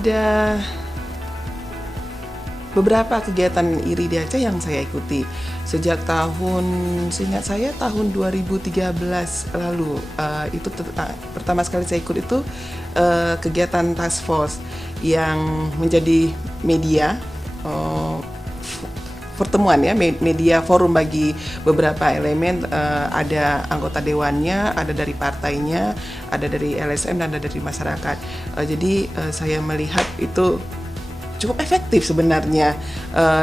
ada beberapa kegiatan IRI di Aceh yang saya ikuti sejak seingat saya tahun 2013 lalu. Pertama sekali saya ikut itu kegiatan task force yang menjadi media pertemuan ya, media forum bagi beberapa elemen, ada anggota dewannya, ada dari partainya, ada dari LSM dan ada dari masyarakat. Jadi saya melihat itu cukup efektif sebenarnya,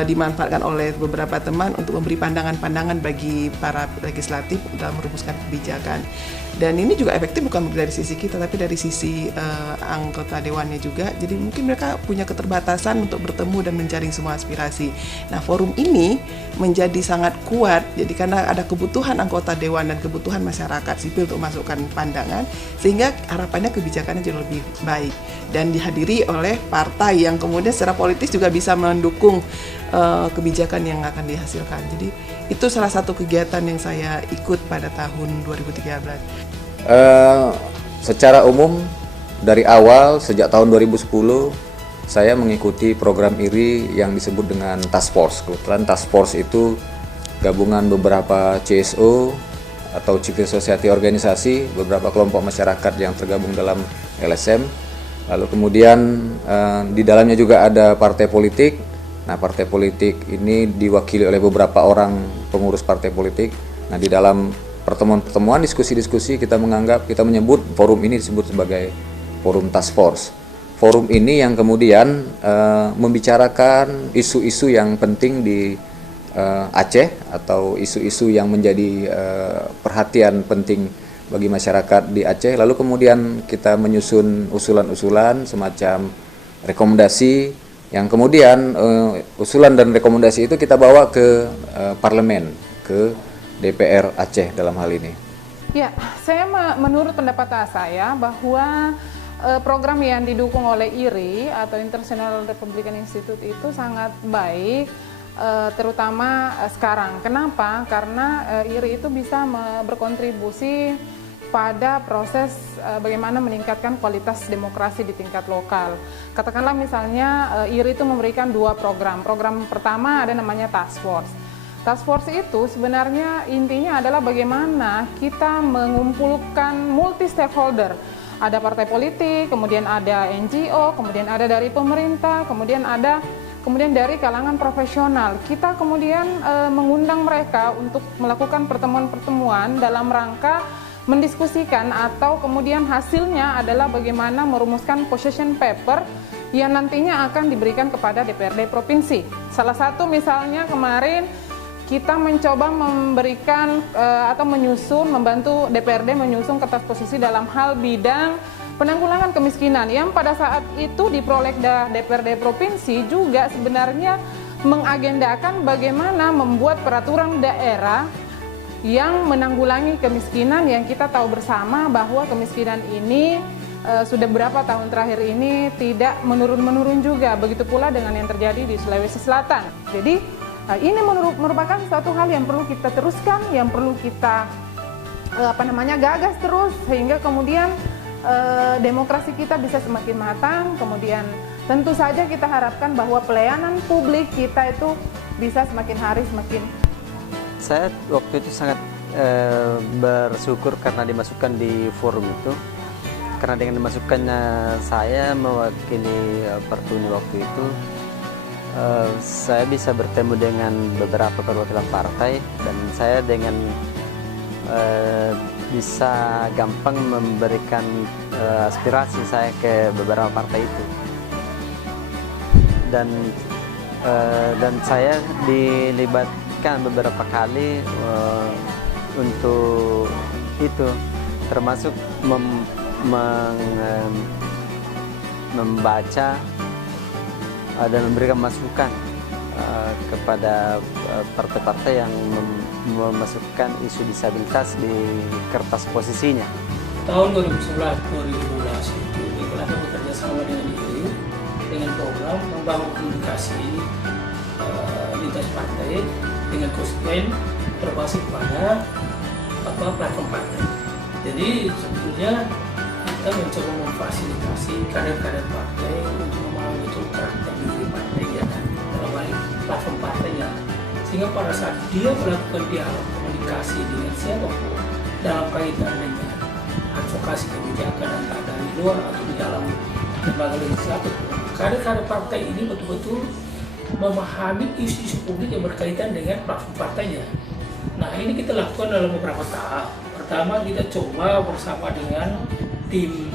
dimanfaatkan oleh beberapa teman untuk memberi pandangan-pandangan bagi para legislatif dalam merumuskan kebijakan. Dan ini juga efektif bukan dari sisi kita, tapi dari sisi anggota dewannya juga. Jadi mungkin mereka punya keterbatasan untuk bertemu dan menjaring semua aspirasi. Nah, forum ini menjadi sangat kuat, jadi karena ada kebutuhan anggota dewan dan kebutuhan masyarakat sipil untuk masukkan pandangan, sehingga harapannya kebijakannya jauh lebih baik. Dan dihadiri oleh partai yang kemudian secara politis juga bisa mendukung kebijakan yang akan dihasilkan. Jadi itu salah satu kegiatan yang saya ikut pada tahun 2013. Secara umum dari awal sejak tahun 2010 saya mengikuti program IRI yang disebut dengan Task Force. Kebetulan Task Force itu gabungan beberapa CSO atau civil society organisasi, beberapa kelompok masyarakat yang tergabung dalam LSM. Lalu kemudian di dalamnya juga ada partai politik. Nah, partai politik ini diwakili oleh beberapa orang pengurus partai politik. Nah, di dalam pertemuan-pertemuan, diskusi-diskusi kita menyebut forum ini disebut sebagai forum task force. Forum ini yang kemudian membicarakan isu-isu yang penting di Aceh atau isu-isu yang menjadi perhatian penting bagi masyarakat di Aceh. Lalu kemudian kita menyusun usulan-usulan semacam rekomendasi yang kemudian usulan dan rekomendasi itu kita bawa ke parlemen, ke DPR Aceh dalam hal ini. Ya, menurut pendapat saya bahwa program yang didukung oleh IRI atau International Republican Institute itu sangat baik, terutama sekarang. Kenapa? Karena IRI itu bisa berkontribusi pada proses bagaimana meningkatkan kualitas demokrasi di tingkat lokal. Katakanlah misalnya IRI itu memberikan 2 program. Program pertama ada namanya Task Force. Task Force itu sebenarnya intinya adalah bagaimana kita mengumpulkan multi stakeholder. Ada partai politik, kemudian ada NGO, kemudian ada dari pemerintah, kemudian dari kalangan profesional. Kita kemudian mengundang mereka untuk melakukan pertemuan-pertemuan dalam rangka mendiskusikan atau kemudian hasilnya adalah bagaimana merumuskan position paper yang nantinya akan diberikan kepada DPRD provinsi. Salah satu misalnya kemarin kita mencoba memberikan atau membantu DPRD menyusun kertas posisi dalam hal bidang penanggulangan kemiskinan yang pada saat itu di Prolegda DPRD provinsi juga sebenarnya mengagendakan bagaimana membuat peraturan daerah yang menanggulangi kemiskinan yang kita tahu bersama bahwa kemiskinan ini sudah berapa tahun terakhir ini tidak menurun juga. Begitu pula dengan yang terjadi di Sulawesi Selatan. Jadi ini merupakan suatu hal yang perlu kita teruskan, yang perlu kita gagas terus sehingga kemudian demokrasi kita bisa semakin matang. Kemudian tentu saja kita harapkan bahwa pelayanan publik kita itu bisa semakin hari semakin. Saya waktu itu sangat bersyukur karena dimasukkan di forum itu. Karena dengan dimasukkannya saya mewakili Pertuni waktu itu, saya bisa bertemu dengan beberapa perwakilan partai dan saya dengan bisa gampang memberikan aspirasi saya ke beberapa partai itu. Dan saya dilibatkan beberapa kali untuk itu, termasuk membaca dan memberikan masukan kepada partai-partai yang memasukkan isu disabilitas di kertas posisinya. Tahun 2011-2012 itu Ikhlas bekerja sama dengan IRI dengan program membangun komunikasi lintas partai dengan konstituen berbasis pada platform partai. Jadi sebetulnya kita mencoba memfasilitasi kader-kader partai untuk memahami betul karakter diri partainya dan dalam hal ini platform partainya, sehingga pada saat dia melakukan dialog komunikasi dengan siapapun dalam kaitan dengan advokasi kebijakan entah dari luar atau di dalam lembaga legislatif, kader-kader partai ini betul-betul memahami isu-isu publik yang berkaitan dengan platform partainya. Nah, ini kita lakukan dalam beberapa tahap. Pertama, kita coba bersama dengan tim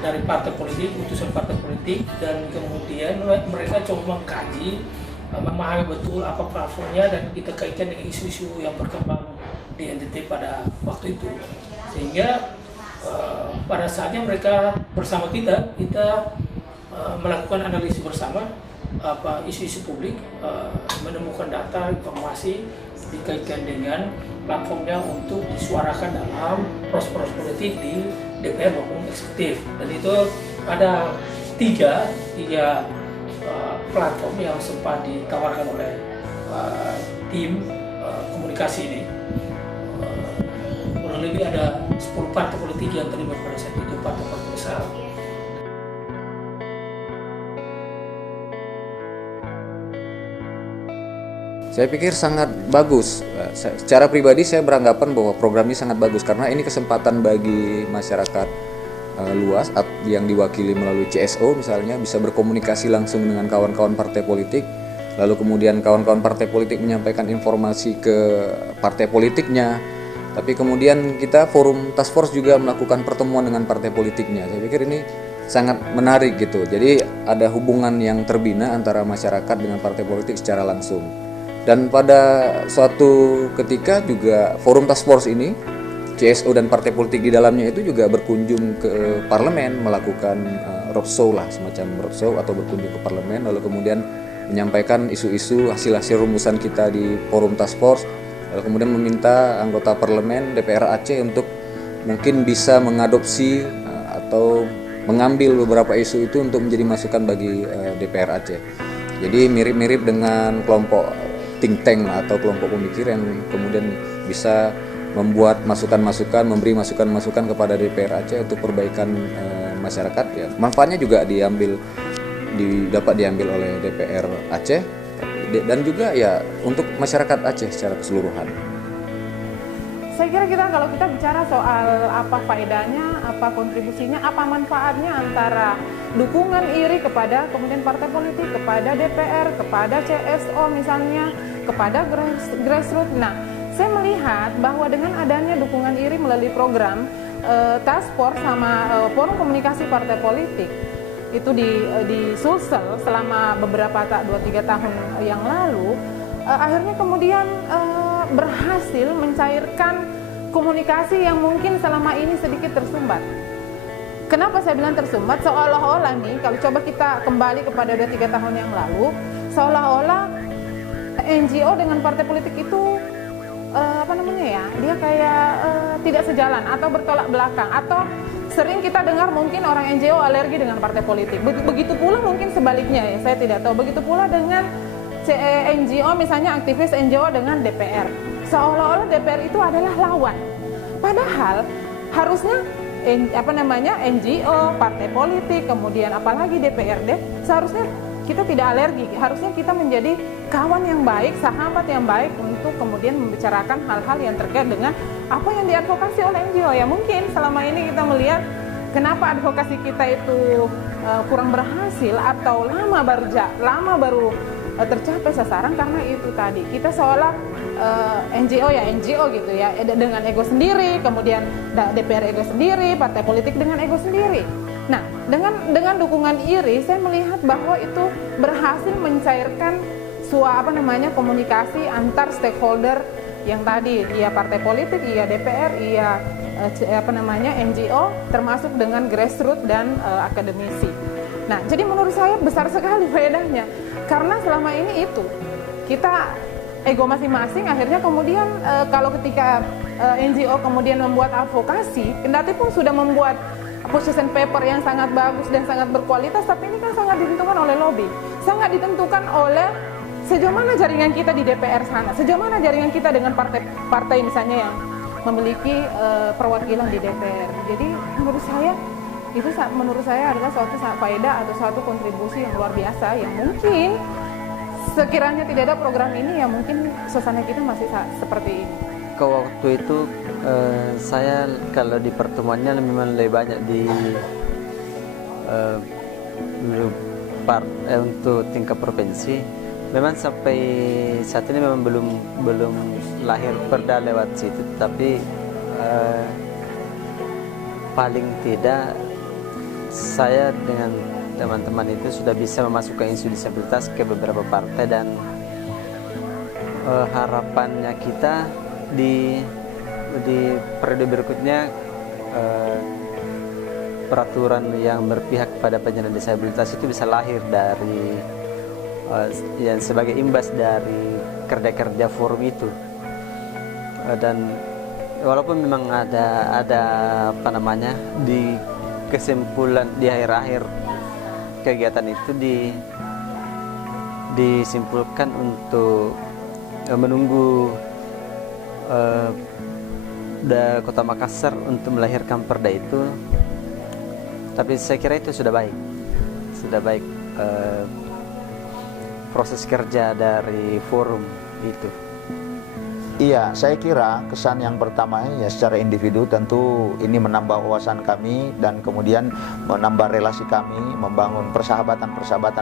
dari partai politik, utusan partai politik, dan kemudian mereka coba mengkaji, memahami betul apa platformnya, dan kita kaitkan dengan isu-isu yang berkembang di NTT pada waktu itu. Sehingga pada saatnya mereka bersama kita melakukan analisis bersama isu-isu publik, menemukan data, informasi dikaitkan dengan platformnya untuk disuarakan dalam proses politik di DPR maupun eksekutif. Dan itu ada tiga platform yang sempat ditawarkan oleh tim komunikasi ini. Kurang lebih ada 10 partai politik yang terlibat pada saat itu, partai-partai besar. Saya pikir sangat bagus. Secara pribadi saya beranggapan bahwa program ini sangat bagus karena ini kesempatan bagi masyarakat luas yang diwakili melalui CSO misalnya bisa berkomunikasi langsung dengan kawan-kawan partai politik. Lalu kemudian kawan-kawan partai politik menyampaikan informasi ke partai politiknya. Tapi kemudian kita forum task force juga melakukan pertemuan dengan partai politiknya. Saya pikir ini sangat menarik gitu. Jadi ada hubungan yang terbina antara masyarakat dengan partai politik secara langsung. Dan pada suatu ketika juga forum task force ini, CSO dan partai politik di dalamnya itu juga berkunjung ke parlemen, melakukan roadshow lah, semacam roadshow atau berkunjung ke parlemen, lalu kemudian menyampaikan isu-isu hasil-hasil rumusan kita di forum task force, lalu kemudian meminta anggota parlemen DPR Aceh untuk mungkin bisa mengadopsi atau mengambil beberapa isu itu untuk menjadi masukan bagi DPR Aceh. Jadi mirip-mirip dengan kelompok think tank atau kelompok pemikir yang kemudian bisa membuat masukan-masukan, memberi masukan-masukan kepada DPR Aceh untuk perbaikan masyarakat. Ya, manfaatnya juga dapat diambil oleh DPR Aceh dan juga ya untuk masyarakat Aceh secara keseluruhan. Saya kira kalau kita bicara soal apa faedahnya, apa kontribusinya, apa manfaatnya antara dukungan IRI kepada kemudian partai politik, kepada DPR, kepada CSO misalnya, kepada grassroots. Nah, saya melihat bahwa dengan adanya dukungan IRI melalui program task force sama forum komunikasi partai politik itu di Sulsel selama beberapa 2-3 tahun yang lalu, akhirnya kemudian berhasil mencairkan komunikasi yang mungkin selama ini sedikit tersumbat. Kenapa saya bilang tersumbat? Seolah-olah nih, kalau coba kita kembali kepada 2-3 tahun yang lalu, seolah-olah NGO dengan partai politik itu dia kayak tidak sejalan atau bertolak belakang, atau sering kita dengar mungkin orang NGO alergi dengan partai politik. Begitu pula mungkin sebaliknya, ya saya tidak tahu. Begitu pula dengan NGO, misalnya aktivis NGO dengan DPR, seolah-olah DPR itu adalah lawan. Padahal harusnya NGO, partai politik, kemudian apalagi DPRD, seharusnya kita tidak alergi. Harusnya kita menjadi kawan yang baik, sahabat yang baik untuk kemudian membicarakan hal-hal yang terkait dengan apa yang diadvokasi oleh NGO. Ya mungkin selama ini kita melihat kenapa advokasi kita itu kurang berhasil atau lama baru tercapai sasaran, karena itu tadi kita seolah NGO gitu ya, dengan ego sendiri, kemudian DPR ego sendiri, partai politik dengan ego sendiri. Nah, dengan dukungan IRI, saya melihat bahwa itu berhasil mencairkan komunikasi antar stakeholder yang tadi, iya partai politik, iya DPR, iya NGO, termasuk dengan grassroots dan akademisi. Nah, jadi menurut saya besar sekali faedahnya. Karena selama ini itu kita ego masing-masing, akhirnya kemudian kalau ketika NGO kemudian membuat advokasi, kendati pun sudah membuat position paper yang sangat bagus dan sangat berkualitas, tapi ini kan sangat ditentukan oleh lobby, sangat ditentukan oleh sejauh mana jaringan kita di DPR sana, sejauh mana jaringan kita dengan partai misalnya yang memiliki perwakilan di DPR. Jadi menurut saya adalah suatu faedah atau suatu kontribusi yang luar biasa yang mungkin sekiranya tidak ada program ini ya mungkin suasana kita masih seperti ini. Ke waktu itu saya kalau di pertemuannya memang lebih banyak di untuk tingkat provinsi. Memang sampai saat ini memang belum lahir perda lewat situ, tapi paling tidak saya dengan teman-teman itu sudah bisa memasukkan isu disabilitas ke beberapa partai, dan harapannya kita di periode berikutnya peraturan yang berpihak pada penyandang disabilitas itu bisa lahir dari yang sebagai imbas dari kerja-kerja forum itu. Dan walaupun memang ada apa namanya di kesimpulan di akhir-akhir kegiatan itu disimpulkan untuk menunggu Kota Makassar untuk melahirkan perda itu, tapi saya kira itu sudah baik proses kerja dari forum itu. Iya, saya kira kesan yang pertama ya secara individu tentu ini menambah wawasan kami dan kemudian menambah relasi kami, membangun persahabatan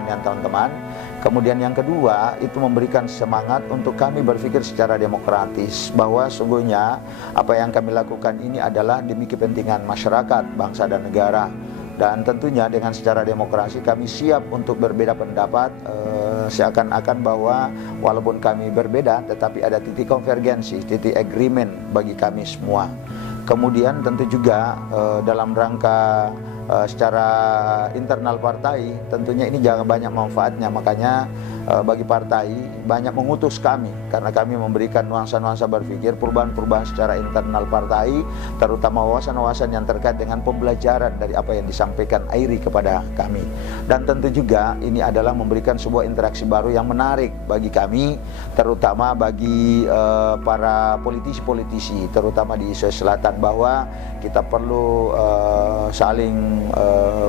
yang teman-teman. Kemudian yang kedua itu memberikan semangat untuk kami berpikir secara demokratis bahwa sungguhnya apa yang kami lakukan ini adalah demi kepentingan masyarakat, bangsa dan negara. Dan tentunya dengan secara demokrasi kami siap untuk berbeda pendapat, seakan-akan bahwa walaupun kami berbeda tetapi ada titik konvergensi, titik agreement bagi kami semua. Kemudian tentu juga dalam rangka secara internal partai tentunya ini jangan banyak manfaatnya, makanya bagi partai banyak mengutus kami karena kami memberikan nuansa-nuansa berpikir, perubahan-perubahan secara internal partai, terutama wawasan-wawasan yang terkait dengan pembelajaran dari apa yang disampaikan AIRI kepada kami. Dan tentu juga ini adalah memberikan sebuah interaksi baru yang menarik bagi kami, terutama bagi para politisi-politisi, terutama di Sulawesi Selatan, bahwa kita perlu saling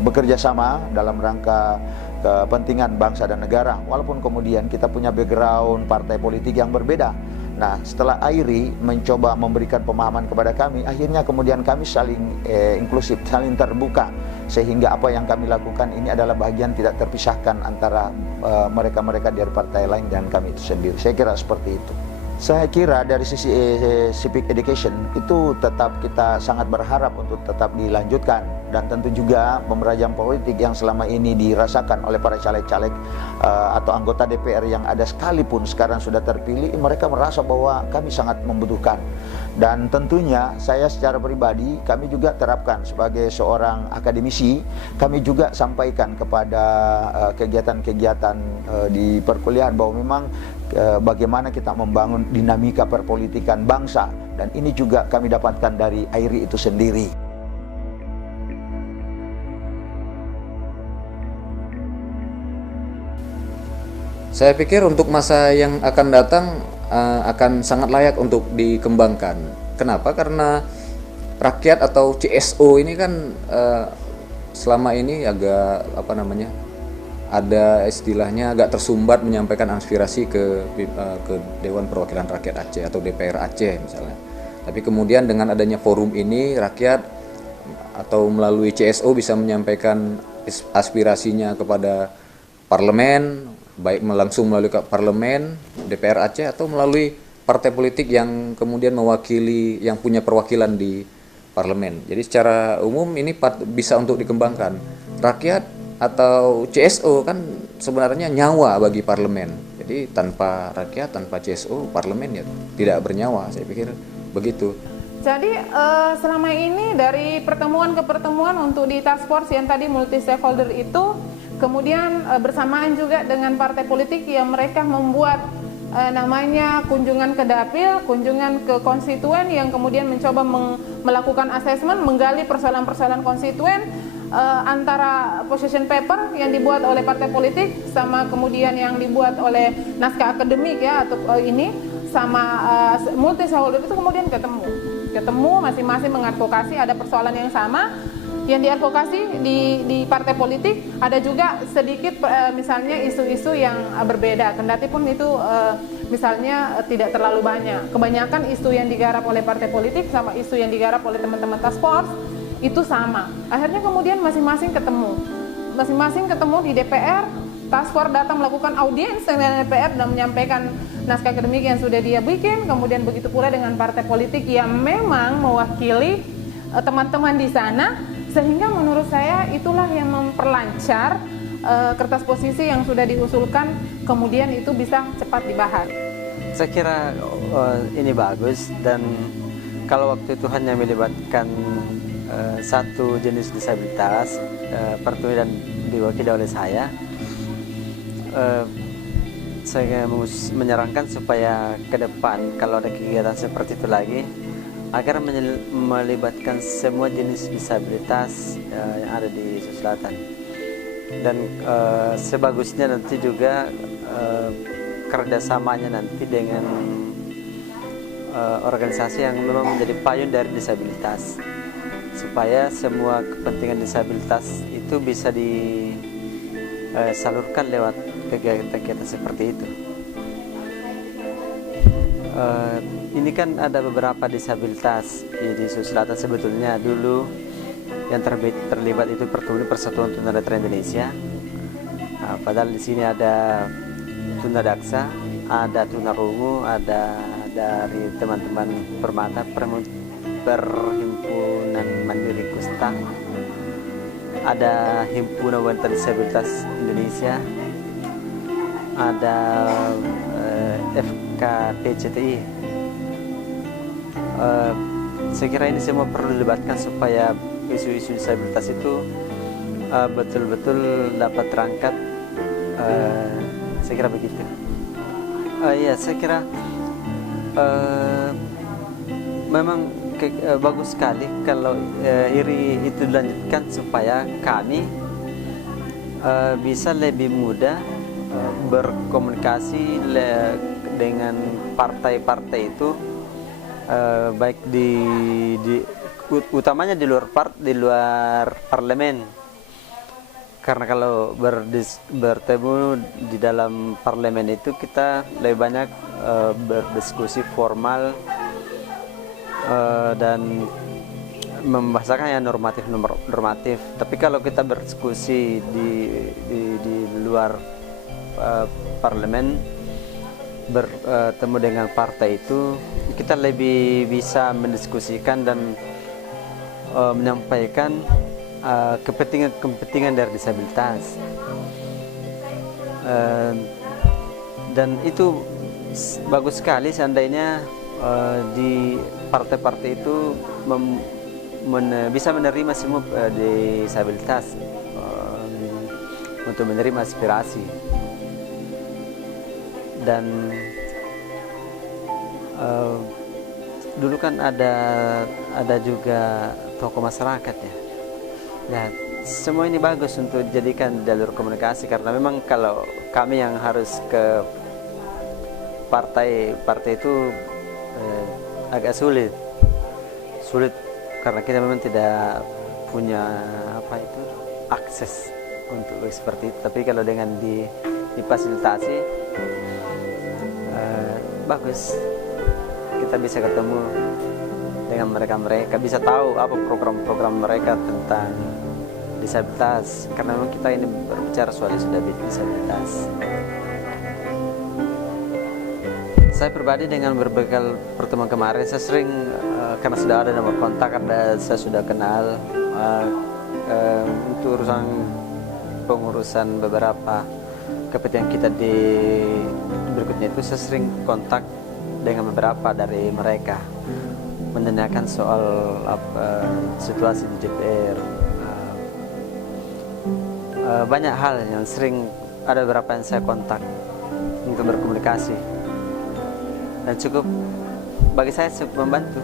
bekerja sama dalam rangka kepentingan bangsa dan negara, walaupun kemudian kita punya background partai politik yang berbeda. Nah, setelah AIRI mencoba memberikan pemahaman kepada kami, akhirnya kemudian kami saling inklusif, saling terbuka, sehingga apa yang kami lakukan ini adalah bagian tidak terpisahkan antara mereka-mereka dari partai lain dan kami itu sendiri. Saya kira seperti itu. Saya kira dari sisi civic education itu tetap kita sangat berharap untuk tetap dilanjutkan, dan tentu juga pemerajan politik yang selama ini dirasakan oleh para caleg-caleg atau anggota DPR yang ada sekalipun sekarang sudah terpilih, mereka merasa bahwa kami sangat membutuhkan. Dan tentunya saya secara pribadi kami juga terapkan sebagai seorang akademisi, kami juga sampaikan kepada kegiatan-kegiatan di perkuliahan bahwa memang bagaimana kita membangun dinamika perpolitikan bangsa, dan ini juga kami dapatkan dari AIRI itu sendiri. Saya pikir untuk masa yang akan datang akan sangat layak untuk dikembangkan. Kenapa? Karena rakyat atau CSO ini kan selama ini agak ada istilahnya agak tersumbat menyampaikan aspirasi ke Dewan Perwakilan Rakyat Aceh atau DPR Aceh misalnya. Tapi kemudian dengan adanya forum ini, rakyat atau melalui CSO bisa menyampaikan aspirasinya kepada parlemen, baik langsung melalui parlemen DPR Aceh atau melalui partai politik yang kemudian mewakili, yang punya perwakilan di parlemen. Jadi secara umum ini bisa untuk dikembangkan. Rakyat atau CSO kan sebenarnya nyawa bagi parlemen. Jadi tanpa rakyat, tanpa CSO, parlemen ya tidak bernyawa. Saya pikir begitu. Jadi selama ini dari pertemuan ke pertemuan untuk di task force yang tadi multi stakeholder itu, kemudian bersamaan juga dengan partai politik yang mereka membuat namanya kunjungan ke dapil, kunjungan ke konstituen yang kemudian mencoba melakukan asesmen, menggali persoalan-persoalan konstituen antara position paper yang dibuat oleh partai politik sama kemudian yang dibuat oleh naskah akademik ya atau ini sama multi stakeholder itu kemudian ketemu. ketemu, masing-masing mengadvokasi ada persoalan yang sama yang diadvokasi di partai politik, ada juga sedikit misalnya isu-isu yang berbeda, kendati pun itu misalnya tidak terlalu banyak. Kebanyakan isu yang digarap oleh partai politik sama isu yang digarap oleh teman-teman task force itu sama. Akhirnya kemudian masing-masing ketemu di DPR. Task force datang melakukan audiens dengan DPR dan menyampaikan naskah akademik yang sudah dia bikin. Kemudian begitu pula dengan partai politik yang memang mewakili teman-teman di sana, sehingga menurut saya itulah yang memperlancar kertas posisi yang sudah diusulkan, kemudian itu bisa cepat dibahas. Saya kira ini bagus, dan kalau waktu itu hanya melibatkan satu jenis disabilitas, dan diwakili oleh saya menyarankan supaya ke depan kalau ada kegiatan seperti itu lagi, agar melibatkan semua jenis disabilitas yang ada di Sulawesi Selatan. Dan sebagusnya nanti juga kerjasamanya nanti dengan organisasi yang memang menjadi payung dari disabilitas, supaya semua kepentingan disabilitas itu bisa disalurkan lewat kegiatan-kegiatan seperti itu. Ini kan ada beberapa disabilitas di Sulawesi Selatan sebetulnya. Dulu yang terlibat itu Persatuan Tunanetra Indonesia. Padahal di sini ada tunadaksa, ada tunarungu, ada dari teman-teman Permata, Perhimpunan Mandiri Kusta, ada Himpunan Wanita Disabilitas Indonesia, ada FKPCTI. Saya kira ini semua perlu dilibatkan supaya isu-isu disabilitas itu betul-betul dapat terangkat. Saya kira begitu. Ya, saya kira memang bagus sekali kalau IRI itu dilanjutkan supaya kami bisa lebih mudah berkomunikasi dengan partai-partai itu, baik utamanya di luar parlemen, karena kalau bertemu di dalam parlemen itu kita lebih banyak berdiskusi formal dan membahasakan yang normatif. Tapi kalau kita berdiskusi di luar parlemen, bertemu dengan partai itu, kita lebih bisa mendiskusikan dan menyampaikan kepentingan dari disabilitas, dan itu bagus sekali seandainya di partai-partai itu bisa menerima semua disabilitas untuk menerima aspirasi. Dan dulu kan ada juga tokoh masyarakat ya. Nah, semua ini bagus untuk dijadikan jalur komunikasi, karena memang kalau kami yang harus ke partai itu agak sulit karena kita memang tidak punya akses untuk seperti itu. Tapi kalau dengan difasilitasi, bagus, kita bisa ketemu dengan mereka bisa tahu apa program-program mereka tentang disabilitas, karena memang kita ini berbicara soal sudah disabilitas. Saya pribadi dengan berbekal pertemuan kemarin, saya sering karena sudah ada nomor kontak, saya sudah kenal untuk pengurusan beberapa kepentingan kita di berikutnya itu, saya sering kontak dengan beberapa dari mereka, menanyakan soal situasi di DPR, banyak hal yang sering ada beberapa yang saya kontak untuk berkomunikasi, dan bagi saya cukup membantu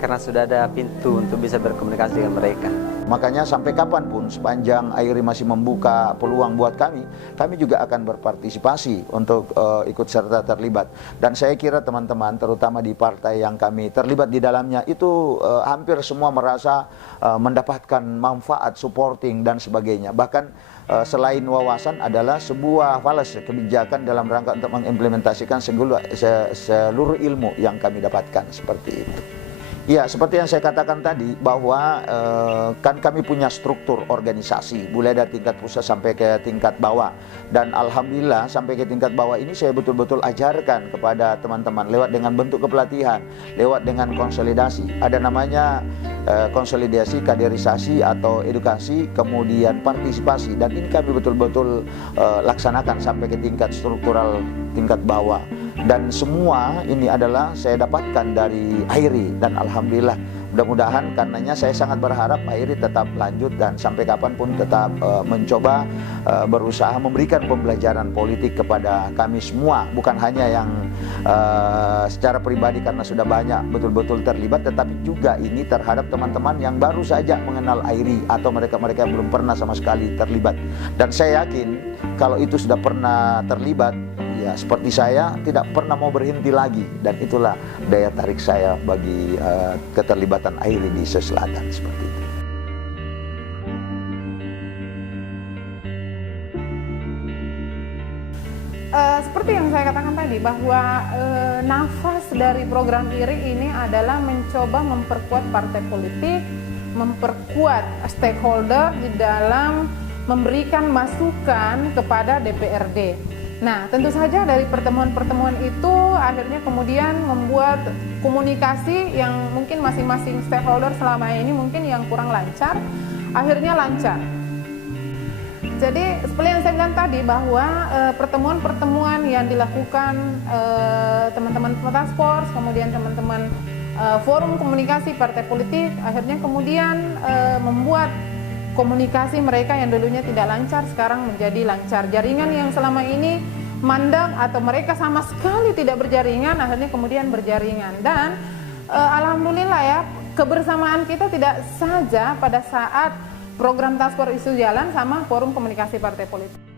karena sudah ada pintu untuk bisa berkomunikasi dengan mereka. Makanya sampai kapanpun sepanjang AIRI masih membuka peluang buat kami juga akan berpartisipasi untuk ikut serta terlibat. Dan saya kira teman-teman terutama di partai yang kami terlibat di dalamnya itu hampir semua merasa mendapatkan manfaat, supporting dan sebagainya. Bahkan selain wawasan adalah sebuah falas kebijakan dalam rangka untuk mengimplementasikan seluruh ilmu yang kami dapatkan seperti itu. Ya, seperti yang saya katakan tadi bahwa kan kami punya struktur organisasi mulai dari tingkat pusat sampai ke tingkat bawah, dan alhamdulillah sampai ke tingkat bawah ini saya betul-betul ajarkan kepada teman-teman lewat dengan bentuk kepelatihan, lewat dengan konsolidasi. Ada namanya konsolidasi, kaderisasi atau edukasi, kemudian partisipasi, dan ini kami betul-betul laksanakan sampai ke tingkat struktural tingkat bawah. Dan semua ini adalah saya dapatkan dari AIRI, dan alhamdulillah mudah-mudahan karenanya saya sangat berharap AIRI tetap lanjut dan sampai kapanpun tetap mencoba berusaha memberikan pembelajaran politik kepada kami semua, bukan hanya yang secara pribadi karena sudah banyak betul-betul terlibat, tetapi juga ini terhadap teman-teman yang baru saja mengenal AIRI atau mereka-mereka yang belum pernah sama sekali terlibat. Dan saya yakin kalau itu sudah pernah terlibat, ya seperti saya tidak pernah mau berhenti lagi, dan itulah daya tarik saya bagi keterlibatan AIRI di Sulawesi Selatan seperti itu. Seperti yang saya katakan tadi bahwa nafas dari program IRI ini adalah mencoba memperkuat partai politik, memperkuat stakeholder di dalam memberikan masukan kepada DPRD. Nah, tentu saja dari pertemuan-pertemuan itu akhirnya kemudian membuat komunikasi yang mungkin masing-masing stakeholder selama ini mungkin yang kurang lancar, akhirnya lancar. Jadi seperti yang saya bilang tadi bahwa pertemuan-pertemuan yang dilakukan teman-teman task force, kemudian teman-teman forum komunikasi partai politik, akhirnya kemudian membuat komunikasi mereka yang dulunya tidak lancar sekarang menjadi lancar. Jaringan yang selama ini mandek atau mereka sama sekali tidak berjaringan akhirnya kemudian berjaringan. Dan alhamdulillah ya, kebersamaan kita tidak saja pada saat program task force itu jalan sama forum komunikasi partai politik.